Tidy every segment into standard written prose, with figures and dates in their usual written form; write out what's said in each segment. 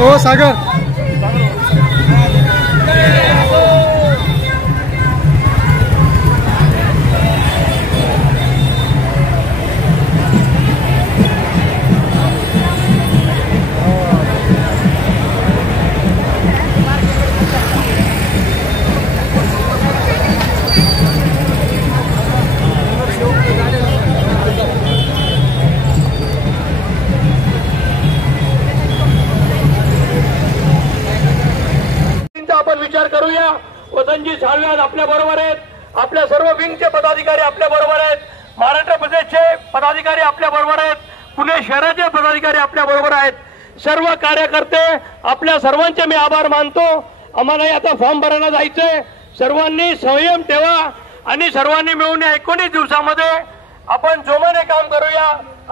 ओ सागर विचार करूया। वसंतजी साळवे आज आपल्या बरोबर आहेत, आपल्या सर्व विंगचे पदाधिकारी आपल्या बरोबर आहेत, महाराष्ट्र प्रदेशचे पदाधिकारी आपल्या बरोबर आहेत, पुणे शहराचे पदाधिकारी आपल्या बरोबर आहेत, सर्व कार्यकर्ते आपल्या सर्वांचे मी आभार मानतो। आम्हाला आता फॉर्म भरायला जायचंय, सर्वांनी संयम ठेवा आणि सर्वांनी मिळून 19 दिवसामध्ये आपण जोमाने काम करूया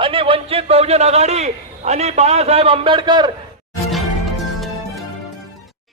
आणि वंचित बहुजन आघाडी आणि बाळासाहेब आंबेडकर